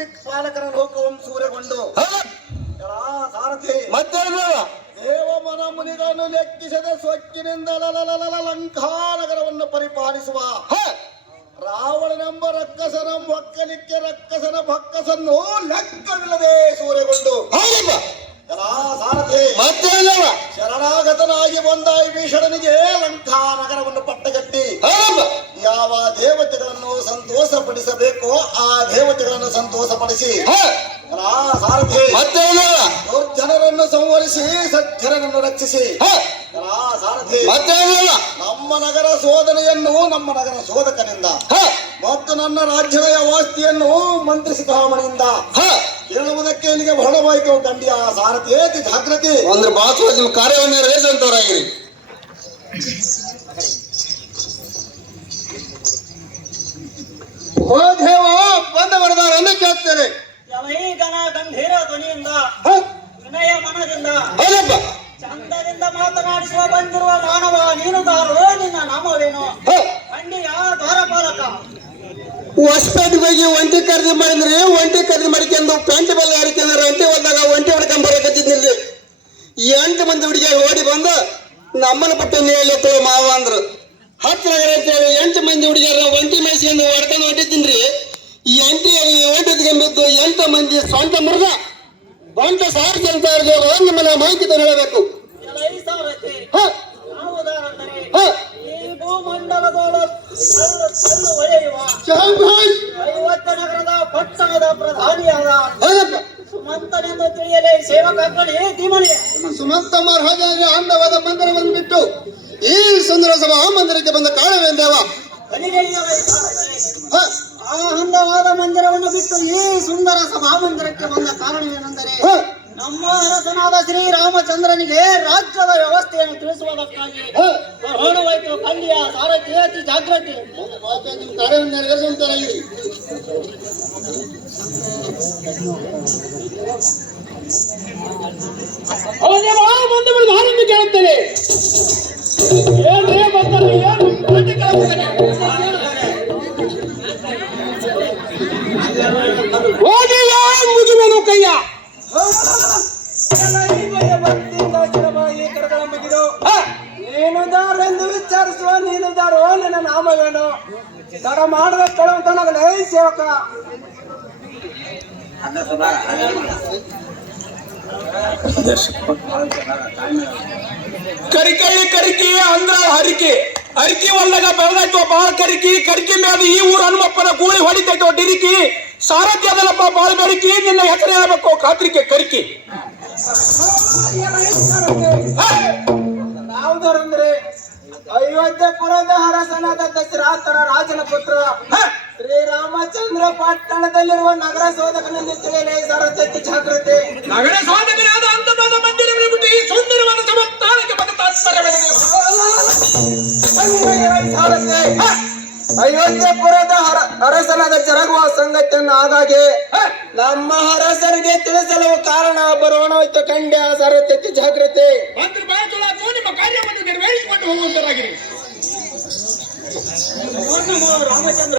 ದಿಕ್ಪಾಲಕರ ಲೋಕವಂ ಸೂರ್ಯಗೊಂಡು. ಸಾರಥಿ. ಮತ್ತೇನಿಲ್ಲ ದೇವಮನ ಮುನಿಗಳನ್ನು ಲೆಕ್ಕಿಸದ ಸೊಕ್ಕಿನಿಂದ ಲಂಕಾನಗರವನ್ನು ಪರಿಪಾಲಿಸುವ. ರಾವಣನೆಂಬ ರಕ್ಕಸನ ಒಕ್ಕಲಿಕ್ಕೆ ರಕ್ಕಸನ ಭಕ್ಕಸನ್ನು ಲೆಕ್ಕವಿಲ್ಲದೆ ಸೂರ್ಯಗೊಂಡು. ಸಾರಥಿ. ಶರಣಾಗತನಾಗಿ ಬಂದ ಈ ಭೀಷಣನಿಗೆ ಲಂಕಾನಗರವನ್ನು ಪಟ್ಟಗಟ್ಟಿ. ಯಾವ ದೇವತೆಗಳನ್ನು ಸಂತೋಷಪಡಿಸಬೇಕೋ ಆ ದೇವತೆಗಳನ್ನು ಸಂತೋಷಪಡಿಸಿ. ಸಾರಥಿ ದುರ್ಜನರನ್ನು ಸಂವರಿಸಿ ಸಜ್ಜನರನ್ನು ರಕ್ಷಿಸಿ. ಸಾರಥಿ ನಮ್ಮ ನಗರ ಶೋಧನೆಯನ್ನು ನಮ್ಮ ನಗರ ಶೋಧಕನಿಂದ ಮತ್ತು ನನ್ನ ರಾಜ್ಯದ ವಾಸ್ತಿಯನ್ನು ಮಂತ್ರಿ ಸಿದ್ದರಾಮನಿಂದ ಹ! ಹೇಳುವುದಕ್ಕೆ ಇಲ್ಲಿಗೆ ಬಹಳವಾಯಿತು ಕಂಡಿಯ ಸಾರಥಿ. ಜಾಗೃತಿ ಅಂದ್ರೆ ಬಾಸು ಕಾರ್ಯವನ್ನು ನೆರವೇರಿಸುವಂತವರಾಗಿರಿ ಓ ದೇವ ಬಂದ ಬರದಾರನ್ನು ಕೇಳ್ತೇನೆ ಗನ ಗಂಭೀರ ಧ್ವನಿಯಿಂದ ಹ? ವಿನಯ ಮನದಿಂದ ಹೌದಪ್ಪ ಚಂದದಿಂದ ಮಾತನಾಡಿಸುವ ಬಂದಿರುವ ಮಾನವ ನೀನು ದಾರೋ ನಿನ್ನ ನಾಮವೇನು? ಅಂಡಿಯ ದ್ವಾರಪಾಲಕ ಹೊಸಪೇಟೆ ಹೋಗಿ ಒಂಟಿ ಖರೀದಿ ಮಾಡಿದ್ರಿ ಒಂಟಿ ಖರೀದಿ ಮಾಡಿಕೊಂಡು ಪ್ಯಾಂಟ್ ಬೆಲ್ಲ ಹರಿಕೊಂಡ್ರೆ ಒಂಟಿ ಹೋದಾಗ ಒಂಟಿ ಹೊಡ್ಕೊಂಡ್ ಬರಕತ್ತಿದ್ನಿಲ್ರಿ ಎಂಟು ಮಂದಿ ಹುಡುಗಿಯಾಗಿ ಓಡಿ ಬಂದು ನಮ್ಮನ್ನ ಬಿಟ್ಟು ನೀಳತ್ತು ಮಾವ ಅಂದ್ರು. ಹತ್ತು ನಗರ ಎಂಟು ಮಂದಿ ಹುಡುಗಿಯರ ಒಂಟಿ ಮೇಯಿಸ್ಕೊಂಡು ಹೊಡೆತನ ಹೊಟ್ಟಿದ್ದೀನ್ರಿ ಎಂಟಿ ಓಟಿದ್ಕೊಂಡ್ಬಿದ್ದು ಎಂಟು ಮಂದಿ ಸ್ವಂತ ಮೃಗ, ಬಂಟ ಸಾವಿರ ಜನರಿಗೆ ಒಂದು ಮನೆ ಮಾಹಿತಿ ಹೇಳಬೇಕು. ನಗರದ ಪಟ್ಟಣದ ಪ್ರಧಾನಿಯಾದ ಸುಮಂತನೆಂದು ತಿಳಿಯಲೇ ಸುಮಂತ ಮಹಾರಾಜ ಅಂದವಾದ ಮಂದಿರ ಬಂದ್ಬಿಟ್ಟು ಈ ಸುಂದರ ಸಭಾ ಮಂದಿರಕ್ಕೆ ಬಂದ ಕಾರಣವೇಂದೇವ ಅಂದವಾದ ಮಂದಿರವನ್ನು ಬಿಟ್ಟು ಈ ಸುಂದರ ಸಭಾ ಮಂದಿರಕ್ಕೆ ಬಂದ ಕಾರಣವೇನೆಂದರೆ ನಮ್ಮ ಅರಸನಾದ ಶ್ರೀರಾಮಚಂದ್ರನಿಗೆ ರಾಜ್ಯದ ವ್ಯವಸ್ಥೆಯನ್ನು ತಿಳಿಸುವುದಕ್ಕಾಗಿ ಹೊರಡುವಾಯ್ತು ಕಲ್ಲಿಯ ಸಾರಥಿ ಅತಿ ಜಾಗೃತಿ ನಿಮ್ಮ ಕಾರ್ಯವನ್ನು ಮುಂದೆ ನಾಮವೇನು? ತಡ ಮಾಡದ ಲೈ ಸೇವಕ. ಕರಿಕಳ್ಳಿ ಕರಿಕಿ ಅಂದ್ರ ಹರಿಕೆ. ಹರಿಕಿ ಒಳಗ ಬೆಳೆದೈತೋ ಬಾಳ ಕರಿಕಿ. ಕರಿಕಿ ಮ್ಯಾಲ ಈ ಊರ ಹನುಮಪ್ಪನ ಗೂಳಿ ಹೊಡಿತೈತೋ ಡಿರಿಕಿ. ಸಾರಥ್ಯ ಅದಲ್ಲಪ್ಪ ಬಾಳ ಬೆರಿಕಿ. ನಿನ್ನ ಹೆಸರು ಹೇಳ್ಬೇಕು ಖಾತ್ರಿಕೆ ಕರಿಕಿ. ಯಾವುದರಂದ್ರೆ ಅಯೋಧ್ಯಪುರದ ಅರಸನಾದ ದಶರಾತರ ರಾಜನ ಪುತ್ರ ಶ್ರೀರಾಮಚಂದ್ರ ಪಟ್ಟಣದಲ್ಲಿರುವ ನಗರ ಶೋಧಕನೆಂದು ತಿಳಿಯಲೇ ಸರಸ್ವತಿ ಜಾಗೃತಿ ನಗರ ಸ್ವಾತಂತ್ರ್ಯದ ಅಂತಪದ ಮಂದಿರವನ್ನು ಬಿಟ್ಟು ಈ ಸುಂದರವಾದ ಸಮತ್ತಾನಕ್ಕೆ ಬಂದ ಅಯೋಧ್ಯೆ ಅಯೋಧ್ಯಪುರದ ಅರಸನಾದ ಜರಗುವ ಸಂಗತಿಯನ್ನು ಆದಾಗೆ ನಮ್ಮ ಅರಸರಿಗೆ ತಿಳಿಸಲು ಕಾರಣ ಬರೋಣ ಕಂಡ್ಯ ಸರಸ್ವತಿ ಜಾಗೃತಿ Alejandro.